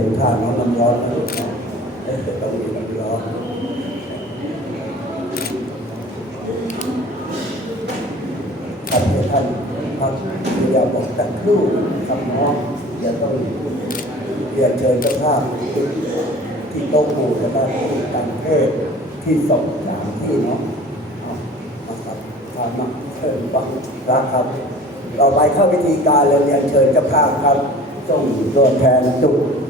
เป็นน้ำเป็นข้าวน้องน้ำร้อนนะลูกนะเอ้ยต้องมีน้ำร้อนครับเดี๋ยวท่านพักเรียนบอกกันครู่คำน้องอย่าต้องเรียนเชิญเจ้าภาพที่โต๊ะหมู่แล้วก็ที่ต่างเพศที่สองสามที่เนาะเอามาครับทามาเชิญฟังรักครับเราไปเข้าพิธีการแล้วเรียนเชิญเจ้าภาพครับส่งตัวแทนจุด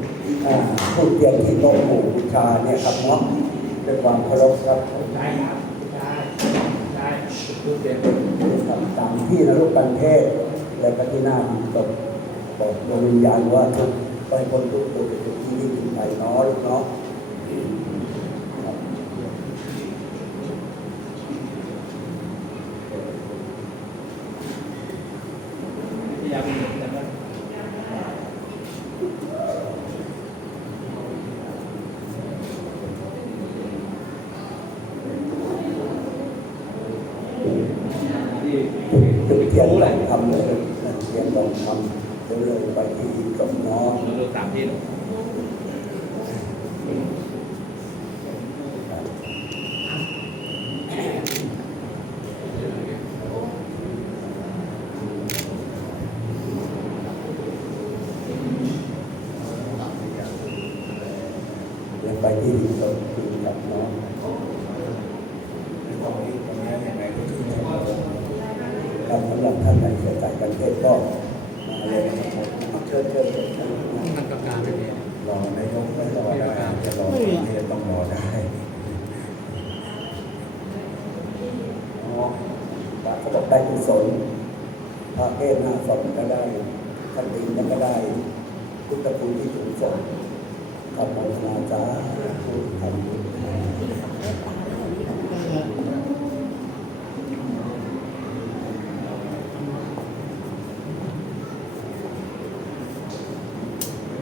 อ่า ผู้เตรียมที่โต๊ะหมู่บูชาเนี่ยครับเนาะด้วยความเคารพครับได้ครับได้ได้ผู้เด่นตามที่นรกกันเทศและก็ที่หน้าตกบอกดวงวิญญาณว่าทุกไปคนทุกคนทุกที่ที่ถึงไปน้อยเนาะครับ ที่อยากเป็นแต่ว่า ที่ จุด เทียนแหล่งทำเลยเทียนลองทำเรื่อยๆไปที่กับน้องเราดูสามที่แล้วไปที่กับที่กับน้อง ตรงนี้ตรงนี้ยังไงก็คือ ครับสำหรับท่านในเสียใจกันเทศก็มาเลยนะครับเชิญเชิญเชิญเชิญมันกับการไม่ดีรอนายกไม่รอได้จะรอประเทศต้องรอได้อ๋อเขาบอกได้กุศลพระเทศหน้าสมก็ได้ขันติก็ได้พุทธคุณที่สูงส่งขอบคุณนาจาผู้ทำ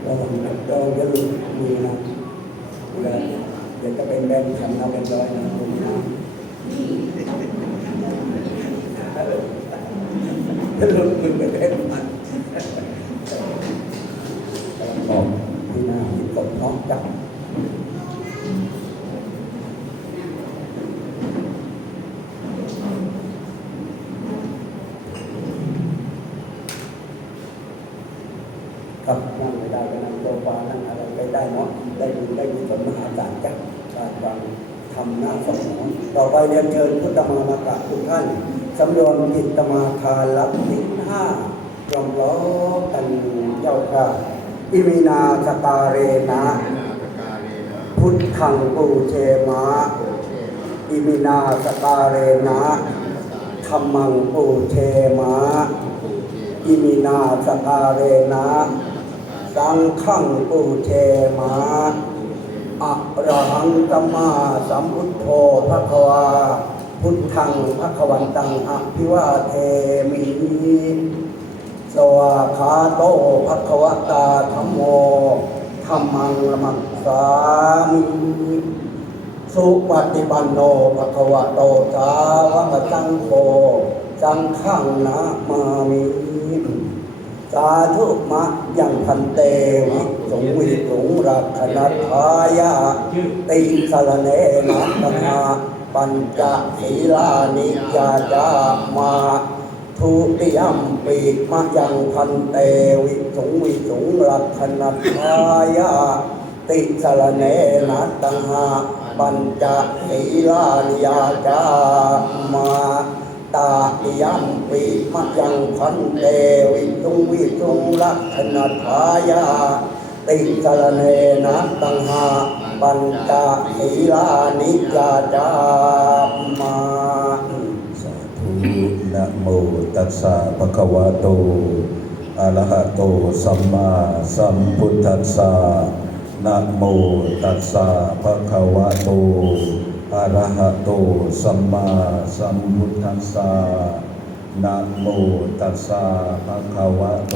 เรา เราจะรู้มีนะเวลาเดี๋ยวจะเป็นแบงค์ทำน้ำเป็นร้อยนะคุณนะถ้าลงมือไปแบงค์มันบอกที่หน้าที่กดน้องจับกับนั่งไม่ได้ก็นั่งโซฟานั่งอะไรไปได้เนาะได้ดูได้ดูสมมหาศาลจากการฟังทำหน้าสมองต่อไป เรียนเชิญพุทธมามากะทุกท่านสำรวมจิตมาคาลับสิบห้ายอมล้อกันเจ้าค่ะอิมินาสการเรนะนาตการเรนะ พุทธังปูเชมาโอเคอิมินาสการเรนะธรรมังปูเชมาโอเคอิมินาสการเรนะสังฆังปูเชมา อะระหังสัมมาสัมพุทโธภะคะวา พุทธังภะควันตังอภิวาเทมิสวาขาโตภะควตาธัมโมธัมมังละมังสามิสุปฏิปันโนภะคะวะโตสาวกสังโฆสังฆังนะมามิสาธุมะยังพันเตวิ สงวิสงรักขณทายาติสรเนนะตนาปัญจศีลานิยาจามาทุติยมปีมะยังพันเตวิสุงวิสุงรักขณทายาติสรเนนะตังหาปัญจศีลานิยาจามาตาติยมปีมะยังพันเตวิสุงวิสุงรักขณทายา ติสรเนนะตังหาปัญจศีลานิยาจามาสาธุนะโมตัสสะภะคะวะโตอะระหะโตสัมมาสัมพุทธัสสะนะโมตัสสะภะคะวะโตอะระหะโตสัมมาสัมพุทธัสสะนะโมตัสสะภะคะวะโต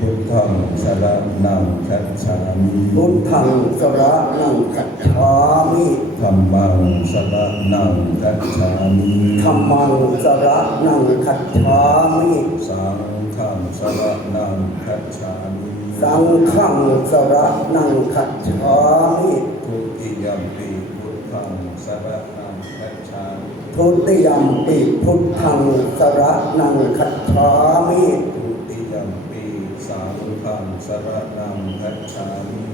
พุทธังสรณังคัจฉามิพุทธังสระนังคัจฉามิธัมมังสรณังคัจฉามิธัมมังสระนังคัจฉามิสังฆังสรณังคัจฉามิสังฆังสระนังคัจฉามิทุติยมปีพุทธังสรณังคัจฉามิทุติยมปิพุทธังสระนังคัจฉามิทุติยมปี สังฆั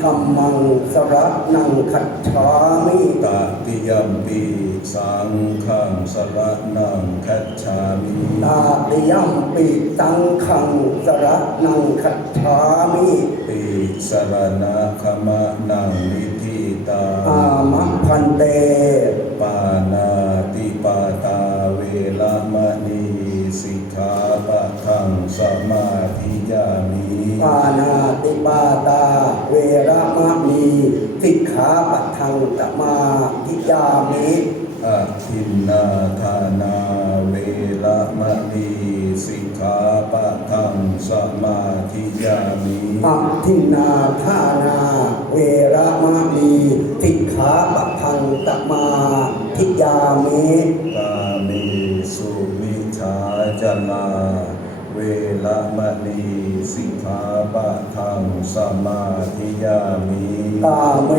ธรรมังสระนังคัจฉามิตติยมปีสังฆังสรณังคัจฉามิตาติยมปิสังขังสระนังคัจฉามิปีสรณะขมะนังนิธิตาอามะพันเต ปานาติปาตาเวลามณีสิกขาปะทังสมาธิยามิปานาติปาตาเวระ มะมีสิกขาปัทังสมาธิยามิอะทินนาทานาเวละมะนีสิกขาปะทังสมาธิยามิอัทินนาทานาเวระมะมีสิกขาปัทังสมาธิยามิกาเมสุมิชาจนา เวละมะนีสิกขาปะทังสมาธิยามิกาเม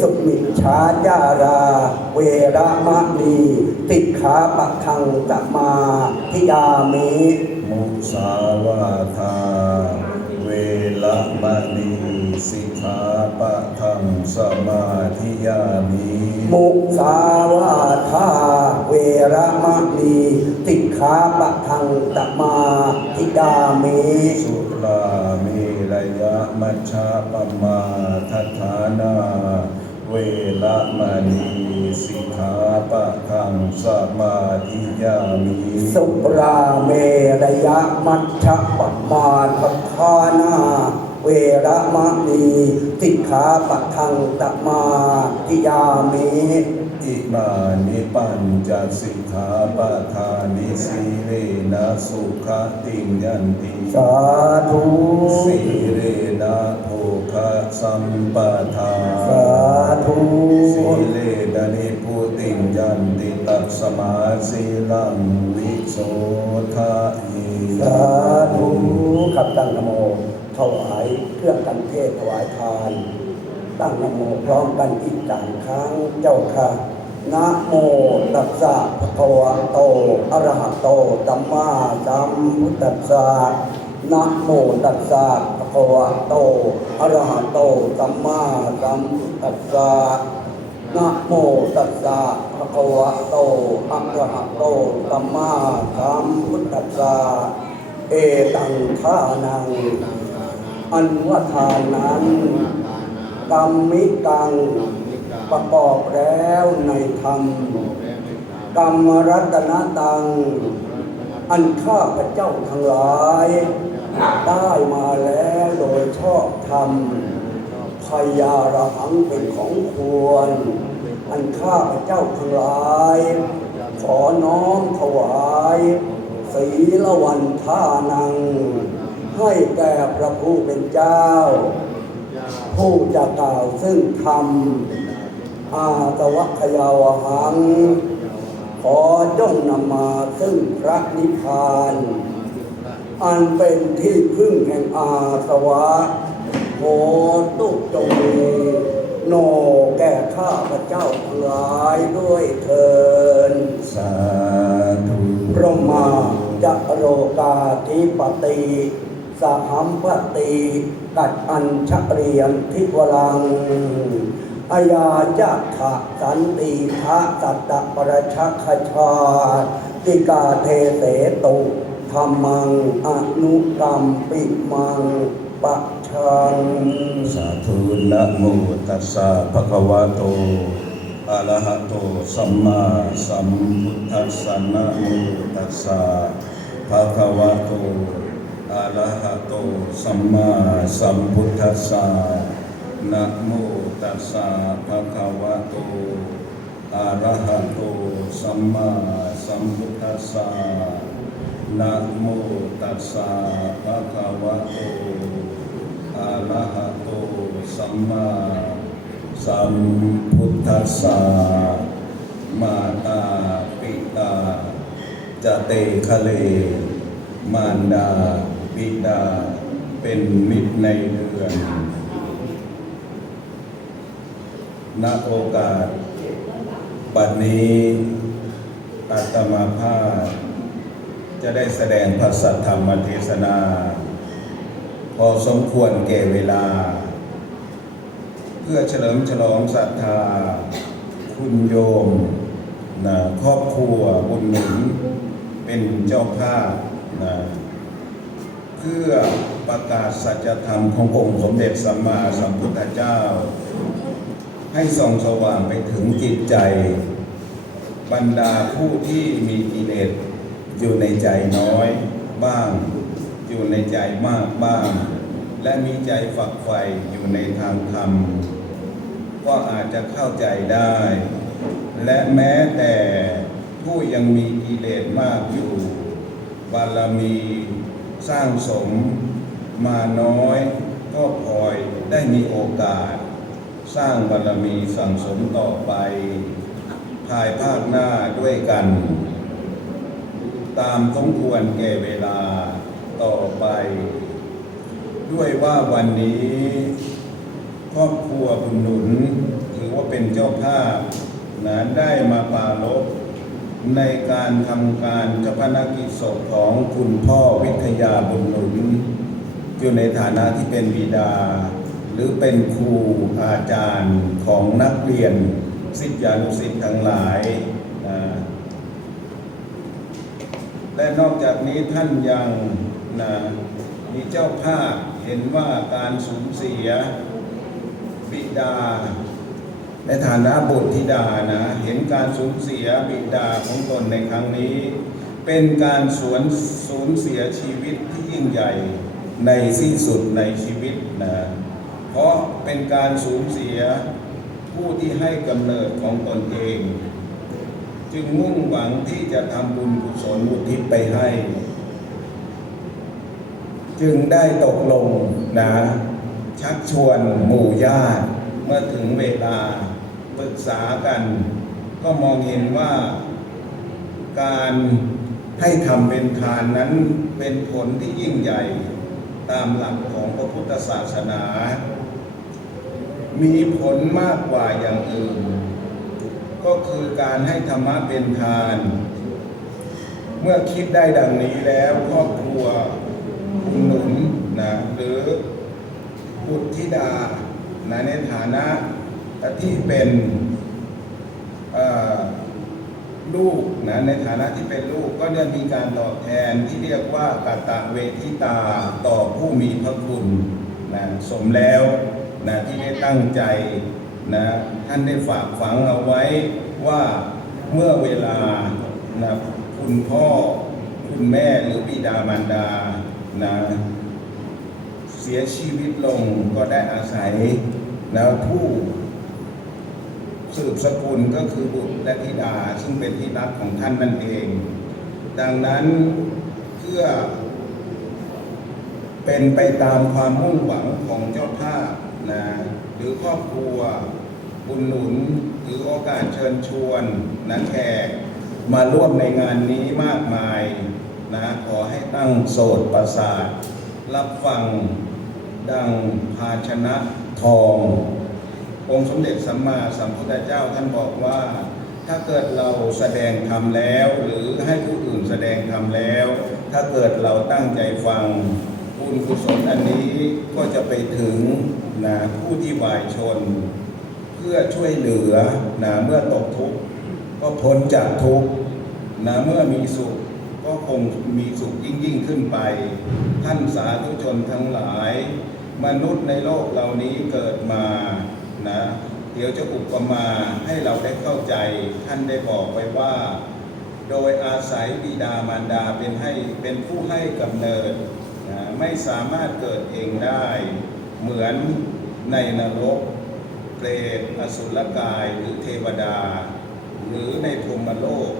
สุมิชฌาจารา เวระมะมีติกขาปัทังสมาธิยามิมุสาวาทา เวละมะนี สิกขาปะทังสมาธิยามิมุสาวาทาเวระมะมีติกขาปัทังสมาธิยามิสุราเมรยะมัชฌาปมาทัฏฐานาเวละมณีสิกขาปะทังสมาธิยามิสุราเมรยะมัชฌะปมาทฐานา เวระมะมีติกขาปัทังสมาธิยามิอิมานิปัญจสิกขาปะทานิสีเรนะสุขติงยันติสาธุสีเรนะโภคะสัมปทาสาธุสีเลนะนิพุติงยันติตัสมาสีลังวิโสทาอิสาธุขับตั้งนโม ถวายเครื่องกันเทศถวายทาน ตั้งนโมพร้อมกันอีกสามครั้งเจ้าค่ะนะโมตัสสะภะคะวะโตอะระหะโตสัมมาสัมพุทธัสสะนะโมตัสสะภะคะวะโตอะระหะโตสัมมาสัมพุทธัสสะนะโมตัสสะภะคะวะโตอะระหะโตสัมมาสัมพุทธัสสะเอตังทานัง อันว่าทานนั้นกรรมมิกังประกอบแล้วในธรรมกรรมรัตนตัง อันข้าพระเจ้าทั้งหลาย ได้มาแล้วโดยชอบธรรมพยาระหังเป็นของควร อันข้าพระเจ้าทั้งหลาย ขอน้อมถวาย ศีลวันท่านัง ให้แก่พระผู้เป็นเจ้า ผู้จะกล่าวซึ่งธรรมอาตวัคยาวหัง ขอจงนำมาซึ่งพระนิพพาน อันเป็นที่พึ่งแห่งอาสวะโหตุกจงมีโนแก่ข้าพระเจ้าทั้งหลายด้วยเถินสาธุพระมาจะโรกาธิปติ สหัมปติกัดอัญชเรียนทิวรังอายาจักขะสันติทะสัตตประชักขชาติกาเทเสตุธรรมังอนุกรรมปิมังปะชังสาธุนะโมตัสสะภะคะวะโตอะระหะโตสัมมาสัมพุทธัสสะนะโมตัสสะภะคะวะโต อะระหะโตสัมมาสัมพุทธัสสะนะโมตัสสะภะคะวะโตอะระหะโตสัมมาสัมพุทธัสสะนะโมตัสสะภะคะวะโตอะระหะโตสัมมาสัมพุทธัสสะมาตาปิตาจะเตคะเลมารดา บิดาเป็นมิตรในเดือนณโอกาส บัดนี้อาตมาภาพ จะได้แสดงพระสัทธรรมเทศนา พอสมควรแก่เวลา เพื่อเฉลิมฉลองศรัทธา คุณโยมนะครอบครัวบุญหนุนเป็นเจ้าภาพนะ เพื่อประกาศสัจธรรมขององค์สมเด็จสัมมาสัมพุทธเจ้า ให้ส่องสว่างไปถึงจิตใจ บรรดาผู้ที่มีกิเลสอยู่ในใจน้อยบ้าง อยู่ในใจมากบ้าง และมีใจฝักใฝ่อยู่ในทางธรรม ก็อาจจะเข้าใจได้ และแม้แต่ผู้ยังมีกิเลสมากอยู่บารมี สร้างสมมาน้อย ก็พลอยได้มีโอกาส สร้างบารมีสั่งสมต่อไปภายภาคหน้าด้วยกัน ตามสมควรแก่เวลาต่อไป ด้วยว่าวันนี้ครอบครัวบุญหนุนถือว่าเป็นเจ้าภาพนได้มาปารบ ในการทำการชาพนกิจศพของคุณพ่อวิทยาบุญหนุนอยู่ในฐานะที่เป็นบิดา หรือเป็นครูอาจารย์ของนักเรียนศิษยานุศิษย์ทั้งหลายและนอกจากนี้ท่านยังนะมีเจ้าภาพเห็นว่าการสูญเสียบิดา ในฐานะบุตรธิดานะ เห็นการสูญเสียบิดาของตนในครั้งนี้ เป็นการสวนสูญเสียชีวิตที่ยิ่งใหญ่ในสิ้นสุดในชีวิตนะเพราะเป็นการสูญเสียผู้ที่ให้กำเนิดของตนเอง จึงมุ่งหวังที่จะทำบุญกุศลอุทิศไปให้ จึงได้ตกลงนะ ชักชวนหมู่ญาติเมื่อถึงเวลา รึกษากัน ก็มองเห็นว่า การให้ทำเป็นทานนั้นเป็นผลที่ยิ่งใหญ่ตามหลักของพระพุทธศาสนา มีผลมากกว่าอย่างอื่น ก็คือการให้ธรรมะเป็นทาน เมื่อคิดได้ดังนี้แล้วครอบครัวอุดหนุนนะหรือบุตรธิดานะในฐานะ ที่เป็นลูกนะในฐานะที่เป็นลูกก็ได้มีการตอบแทนที่เรียกว่ากตะเวทิตาต่อผู้มีพระคุณนะสมแล้วนะที่ได้ตั้งใจนะท่านได้ฝากฝังเอาไว้ว่าเมื่อเวลานะคุณพ่อคุณแม่หรือบิดามารดานะเสียชีวิตลงก็ได้อาศัยนะผู้ สืบสกุลก็คือบุตรและธิดาซึ่งเป็นที่รักของท่านนั่นเอง ดังนั้นเพื่อ เป็นไปตามความมุ่งหวังของเจ้าภาพนะหรือครอบครัวบุญหนุนถือโอกาสเชิญชวนนักแขกมาร่วมในงานนี้มากมายนะขอให้ตั้งโสดประสาท รับฟังดังภาชนะทอง องค์สมเด็จสัมมาสัมพุทธเจ้าท่านบอกว่า ถ้าเกิดเราแสดงธรรมแล้ว หรือให้ผู้อื่นแสดงธรรมแล้ว ถ้าเกิดเราตั้งใจฟังบุญกุศลอันนี้ก็จะไปถึงนะผู้ที่วายชน เพื่อช่วยเหลือนะเมื่อตกทุกข์ก็พ้นจากทุกข์นะเมื่อมีสุขก็คงมีสุขยิ่งยิ่งขึ้นไป ท่านสาธุชนทั้งหลาย มนุษย์ในโลกเหล่านี้เกิดมา นะเดี๋ยวจะอุปมาให้เราได้เข้าใจท่านได้บอกไว้ว่า โดยอาศัยบิดามารดาเป็นให้เป็นผู้ให้กำเนิดนะไม่สามารถเกิดเองได้ เหมือนในนรกเปรตอสุรกายหรือเทวดา หรือในพรมโลก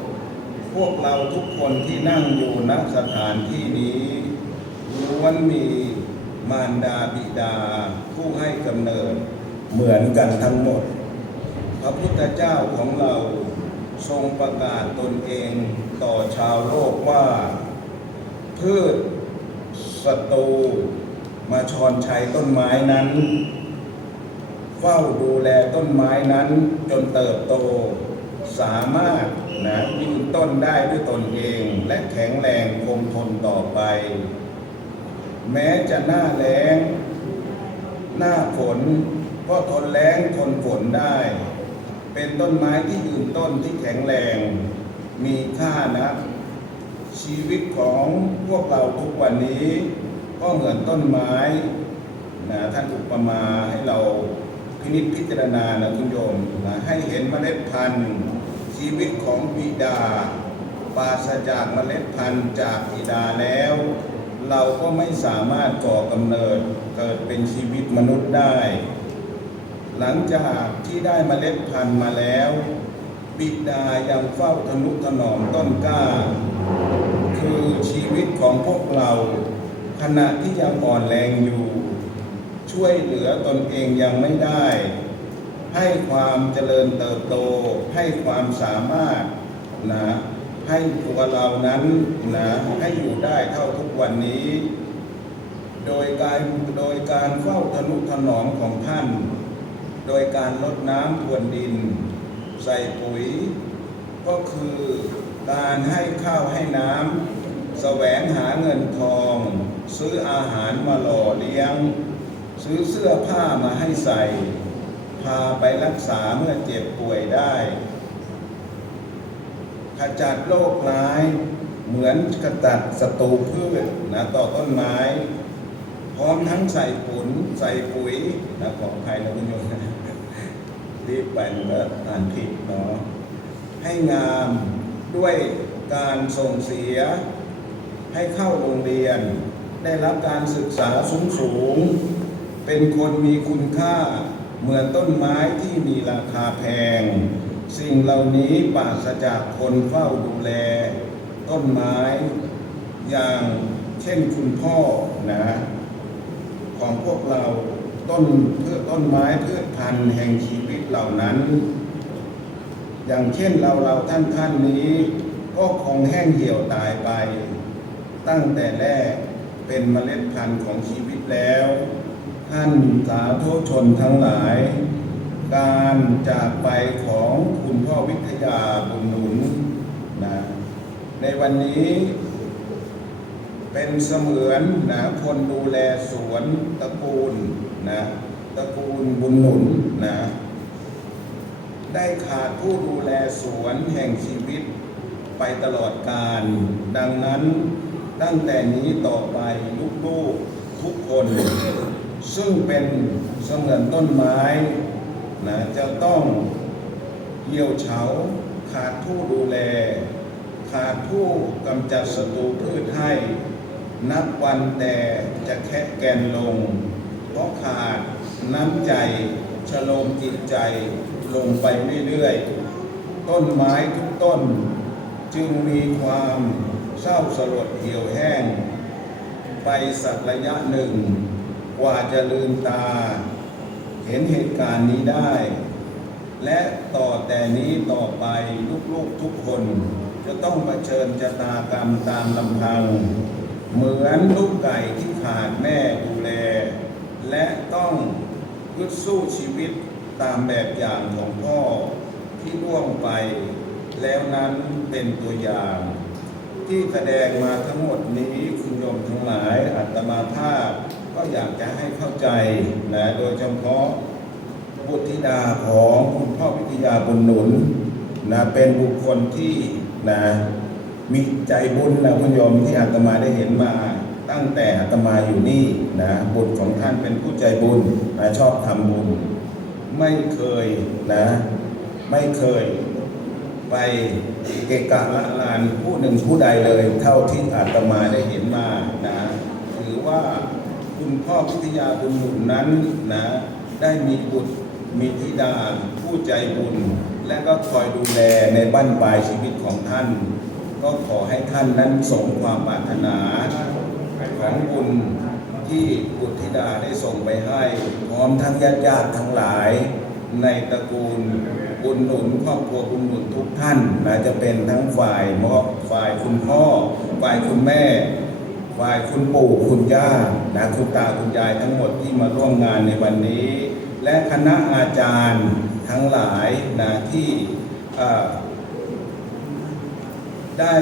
พวกเราทุกคนที่นั่งอยู่ณสถานที่นี้ล้วนมีมารดาบิดาผู้ให้กำเนิด เหมือนกันทั้งหมด พระพุทธเจ้าของเราทรงประกาศตนเองต่อชาวโลกว่า พืชศัตรูมาชอนชัยต้นไม้นั้น เฝ้าดูแลต้นไม้นั้นจนเติบโตสามารถนะยืนต้นได้ด้วยตนเองและแข็งแรงคงทนต่อไป แม้จะหน้าแล้ง หน้าฝน ก็ทนแล้งทนฝนได้ เป็นต้นไม้ที่ยืนต้นที่แข็งแรง มีค่านะ ชีวิตของพวกเราทุกวันนี้ ก็เหมือนต้นไม้นะท่านอุปมาให้เราพินิจพิจารณานะคุณโยมนะให้เห็นเมล็ดพันธุ์ ชีวิตของบิดาปราศจากเมล็ดพันธุ์จากบิดาแล้ว เราก็ไม่สามารถก่อกำเนิดเกิดเป็นชีวิตมนุษย์ได้ หลังจากที่ได้มเมล็ดพันธุ์มาแล้ว บิดายังเฝ้าทนุถนอมต้นกล้า คือชีวิตของพวกเรา ขณะที่ยังอ่อนแรงอยู่ ช่วยเหลือตนเองยังไม่ได้ ให้ความเจริญเติบโต ให้ความสามารถนะให้ตัวเรานั้นนะให้อยู่ได้เท่าทุกวันนี้ โดยการโดยการเฝ้าทนุถนอมของท่าน โดยการลดน้ำพรวนดิน ใส่ปุ๋ย ก็คือการให้ข้าวให้น้ำแสวงหาเงินทอง ซื้ออาหารมาหล่อเลี้ยง ซื้อเสื้อผ้ามาให้ใส่ พาไปรักษาเมื่อเจ็บป่วยได้ขจัดโรคร้ายเหมือนขจัดศัตรูพืชนะต่อต้นไม้ พร้อมทั้งใส่ปุ๋นใส่ปุ๋ยนะของใครนะคุณโยม รีบไปมันก็อ่านผิดเนาะให้งามด้วยการส่งเสีย ให้เข้าโรงเรียน ได้รับการศึกษาสูงสูง เป็นคนมีคุณค่า เหมือนต้นไม้ที่มีราคาแพง สิ่งเหล่านี้ปราศจากคนเฝ้าดูแล ต้นไม้ อย่างเช่นคุณพ่อนะ ของพวกเราต้นเพืชต้นไม้เพืชพันธุ์แห่งชี เหล่านั้น อย่างเช่นเราเราท่านท่านนี้ ก็คงแห้งเหี่ยวตายไป ตั้งแต่แรกเป็นเมล็ดพันธุ์ของชีวิตแล้ว ท่านสาธุชนทั้งหลาย การจากไปของคุณพ่อวิทยาบุญหนุนนะในวันนี้เป็นเสมือนนะคนดูแลสวนตระกูลนะตระกูลบุญหนุนนะ ได้ขาดผู้ดูแลสวนแห่งชีวิตไปตลอดกาลดังนั้นตั้งแต่นี้ต่อไปลูกๆทุกคน ซึ่งเป็นเสมือนต้นไม้นะจะต้องเหี่ยวเฉาขาดผู้ดูแล ขาดผู้กำจัดศัตรูพืชให้ นับวันแต่จะแค่แกนลง เพราะขาดน้ำใจชโลมจิตใจ ลงไปเรื่อยๆ ต้นไม้ทุกต้น จึงมีความเศร้าสลดเหี่ยวแห้ง ไปสักระยะหนึ่ง กว่าจะลืมตา เห็นเหตุการณ์นี้ได้ และต่อแต่นี้ต่อไปลูกๆทุกคน จะต้องเผชิญชะตากรรมตามลำพัง เหมือนลูกไก่ที่ขาดแม่ดูแล และต้องยึดสู้ชีวิต ตามแบบอย่างของพ่อที่ล่วงไป แล้วนั้นเป็นตัวอย่าง ที่แสดงมาทั้งหมดนี้คุณโยมทั้งหลายอัตมาภาพก็อยากจะให้เข้าใจนะโดยเฉพาะบุตรธิดาของคุณพ่อวิทยาบุญหนุนนะเป็นบุคคลที่นะมีใจบุญนะคุณโยมที่อาตมาได้เห็นมาตั้งแต่อาตมาอยู่นี่นะบุตรของท่านเป็นผู้ใจบุญนะชอบทำบุญ ไม่เคยนะ ไม่เคยไปเกะกะละลานผู้หนึ่งผู้ใดเลยเท่าที่อาตมาได้เห็นมานะถือว่าคุณพ่อพิทยาบุญหนุนนั้นนะได้มีบุตรมีธิดาผู้ใจบุญ และก็คอยดูแลในบ้านปลายชีวิตของท่าน ก็ขอให้ท่านนั้นสมความปรารถนาของบุญ ที่บุตรธิดาได้ส่งไปให้ พร้อมทั้งญาติญาติทั้งหลาย ในตระกูลบุญหนุนครอบครัวบุญหนุนทุกท่านนะจะเป็นทั้งฝ่ายมอฝ่ายคุณพ่อ ฝ่ายคุณแม่ ฝ่ายคุณปู่คุณย่านะคุณตาคุณยายทั้งหมดที่มาร่วมงานในวันนี้ และคณะอาจารย์ทั้งหลายนะที่ได้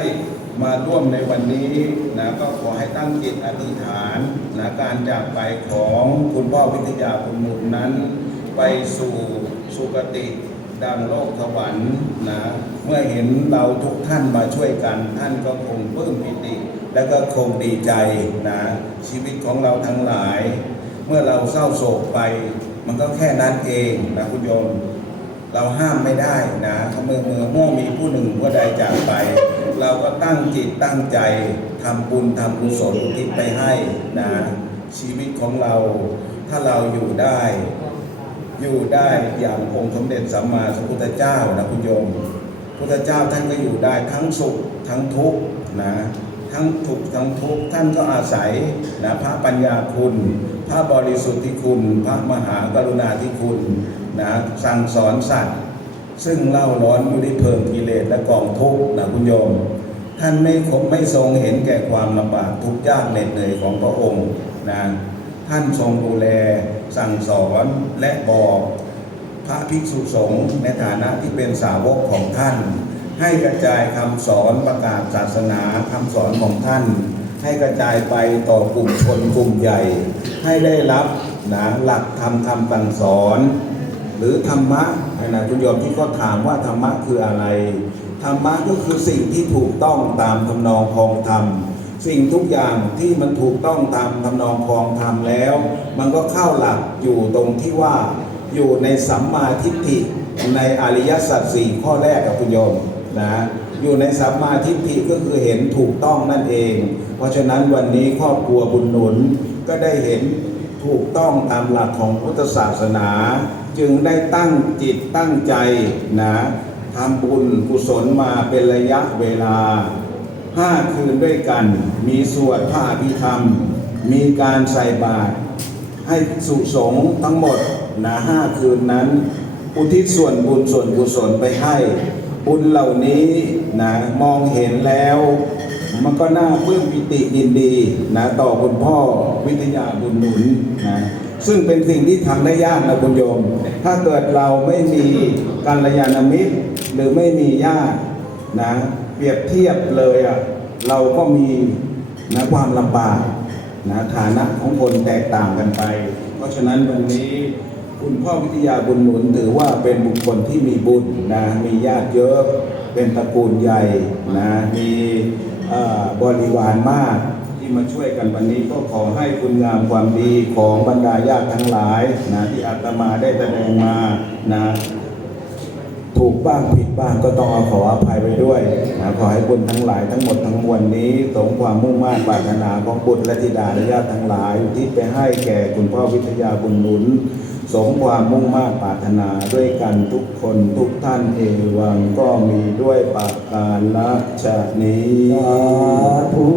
มาร่วมในวันนี้นะก็ขอให้ตั้งจิตอธิษฐานนะการจากไปของคุณพ่อวิทยาคุณหนุนนั้น ไปสู่สุคติดังโลกสวรรค์นะเมื่อเห็นเราทุกท่านมาช่วยกัน ท่านก็คงปลื้มปิติ และก็คงดีใจนะชีวิตของเราทั้งหลาย เมื่อเราเศร้าโศกไป มันก็แค่นั้นเองนะคุณโยม เราห้ามไม่ได้นะเมื่อเมื่อเมื่อมีผู้หนึ่งผู้ใดจากไป เราก็ตั้งจิตตั้งใจทำบุญทำกุศลทิศไปให้นะชีวิตของเราถ้าเราอยู่ได้ อยู่ได้อย่างองค์สมเด็จสัมมาสัมพุทธเจ้านะคุณโยมพุทธเจ้าท่านก็อยู่ได้ทั้งสุขทั้งทุกข์นะทั้งทุกข์ทั้งทุกข์ท่านก็อาศัยนะพระปัญญาคุณ พระบริสุทธิคุณ พระมหากรุณาธิคุณ นะสั่งสอนสัตว์ ซึ่งเล่าร้อนอยู่ในเพลิงกิเลสและกองทุกข์นะคุณโยม ท่านไม่คงไม่ทรงเห็นแก่ความลำบากทุกข์ยากเหน็ดเหนื่อยของพระองค์นะท่านทรงดูแลสั่งสอนและบอกพระภิกษุสงฆ์ในฐานะที่เป็นสาวกของท่าน ให้กระจายคำสอนประกาศศาสนาคำสอนของท่าน ให้กระจายไปต่อกลุ่มชนกลุ่มใหญ่ ให้ได้รับนะหลักธรรมคำสั่งสอน หรือธรรมะนะคุณโยมที่เขาถามว่าธรรมะคืออะไร ธรรมะก็คือสิ่งที่ถูกต้องตามทำนองคองธรรม สิ่งทุกอย่างที่มันถูกต้องตามทำนองคองธรรมแล้ว มันก็เข้าหลักอยู่ตรงที่ว่าอยู่ในสัมมาทิฏฐิในอริยสัจสี่ข้อแรกกับคุณโยมนะอยู่ในสัมมาทิฏฐิก็คือเห็นถูกต้องนั่นเอง เพราะฉะนั้นวันนี้ครอบครัวบุญหนุนก็ได้เห็นถูกต้องตามหลักของพุทธศาสนา จึงได้ตั้งจิตตั้งใจนะทำบุญกุศลมาเป็นระยะเวลาห้าคืนด้วยกัน มีสวดพระอภิธรรม มีการใส่บาตรให้ภิกษุสงทั้งหมดนะห้าคืนนั้น อุทิศส่วนบุญส่วนกุศลไปให้ บุญเหล่านี้นะมองเห็นแล้ว มันก็น่าปลื้มปิติยินดีนะต่อคุณพ่อวิทยาบุญหนุนนะ ซึ่งเป็นสิ่งที่ทำได้ยากนะคุณโยม ถ้าเกิดเราไม่มีกัลยาณมิตร หรือไม่มีญาตินะเปรียบเทียบเลยอะเราก็มีนะความลำบากนะฐานะของคนแตกต่างกันไป เพราะฉะนั้นตรงนี้คุณพ่อวิทยาบุญหนุนถือว่าเป็นบุคคลที่มีบุญนะมีญาติเยอะ เป็นตระกูลใหญ่นะมีบริวารมาก มาช่วยกันวันนี้ก็ขอให้คุณงามความดีของบรรดาญาติทั้งหลายนะที่อาตมาได้แสดงมานะถูกบ้างผิดบ้างก็ต้องเอาขออภัยไว้ด้วยนะขอให้บุญทั้งหลายทั้งหมดทั้งมวลนี้สมความมุ่งมั่นปรารถนาของบุตรและธิดาและญาติทั้งหลายที่ไปให้แก่คุณพ่อวิทยาบุญหนุนสมความมุ่งมั่นปรารถนาด้วยกันทุกคนทุกท่านเอวังก็มีด้วยปากการละชะนี้สาธุ